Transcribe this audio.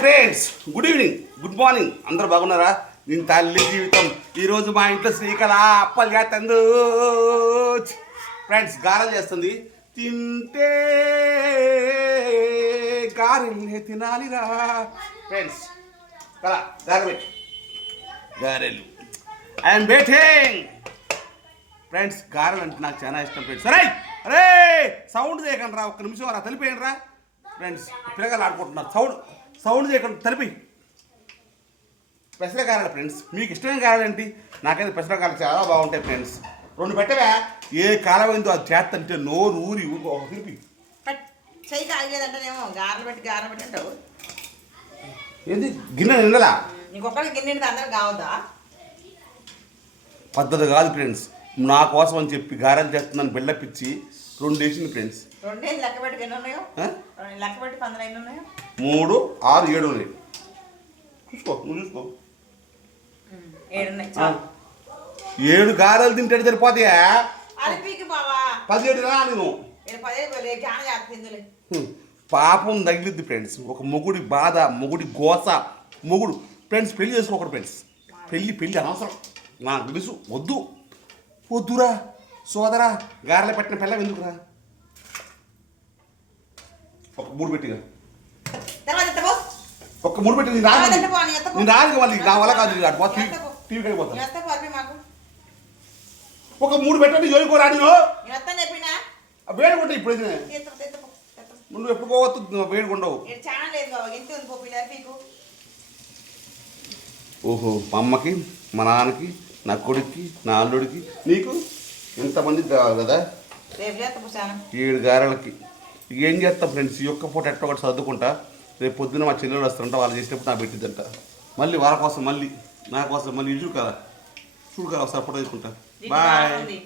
Friends good evening good morning అందరు బాగున్నారా? నేను తల్లి జీవితం. ఈరోజు మా ఇంట్లో శ్రీకళ అప్పలు చేస్తుంది ఫ్రెండ్స్ గారెలు చేస్తుంది. తింటే గారెల్ని తినాలిరా. ఫ్రెండ్స్ కళ గారెలు. గారెలు. ఐఎమ్ వెయిటింగ్ ఫ్రెండ్స్ గారెలు అంటే నాకు చాలా ఇష్టం ఫ్రెండ్స్ అరే అరే సౌండ్ చేయకండి రా ఒక్క నిమిషం రా తెలిపేయండి రా ఫ్రెండ్స్ పిల్లగాలు ఆడుకుంటున్నారు. సౌండ్ సౌండ్ చేయకండి తెలిపి పెసర గారెలు ఫ్రెండ్స్ మీకు ఇష్టమైన గారెలేంటి నాకైతే పెసర గారెలు చాలా బాగుంటాయి ఫ్రెండ్స్. రెండు పెట్టవా. ఏ కాలమైందో అది చేస్తంటే నోరు ఊరి తెలిపి పట్ చెయ్యి కాగలేదంటేనేమో గారెలు పెట్టి గారెలు పెట్టి అంటావు. ఏంది? గిన్నె నిండలా? ఇంకొకరికి గిన్నె అందరూ కావద్దా? పద్ధతి కాదు ఫ్రెండ్స్. నా కోసం అని చెప్పి గారెలు చేస్తున్నాను బెల్లపిచ్చి రెండు వేసింది ఫ్రెండ్స్. మూడు ఆరు ఏడు ఉన్నాయి. చూసుకో నువ్వు చూసుకో. ఏడు గారెలు తింటే సరిపోతాయా? పదిహేడు రా. పాపం తగిలిద్ది ఫ్రెండ్స్. ఒక మొగుడి బాధ మొగుడి గోస. మొగుడు ఫ్రెండ్స్ పెళ్ళి చేసుకోకూడదు ఫ్రెండ్స్. పెళ్ళి పెళ్ళి అనవసరం. నాకు తెలుసు. వద్దు. వద్దురా సోదరా గారెలు పెట్టిన పిల్ల ఎందుకురా? ఒక మూడు పెట్టిగా. ఒక్క మూడు పెట్టి నేను రాను. నేను రాను మళ్ళీ నా వల్ల కాదు అటు ఎత్తపో. టీవీ ఒక మూడు పెట్టండి నేను. నేను చెప్పినా? వేడుకుంటా ఇప్పుడు నువ్వు ఎప్పుడు పోవద్దు పీకు ఓహో మా అమ్మకి మా నాన్నకి నా కొడుక్కి నా అల్లుడికి నీకు కావాలి కదా? ఏడు గారెలకి. ఏం చేస్తాం ఫ్రెండ్స్? ఈ ఒక్క పూట ఎట్ట ఒకటి సర్దుకుంటా రేపు పొద్దున్న మా చెల్లెలు వస్తారంట వాళ్ళు చేసినప్పుడు నా పెట్టిద్దంట. మళ్ళీ వాళ్ళ కోసం మళ్ళీ నా కోసం మళ్ళీ చూడు కదా. చూడు కదా ఒకసారి ఫోటో తీసుకుంటా. నీకు బాయ్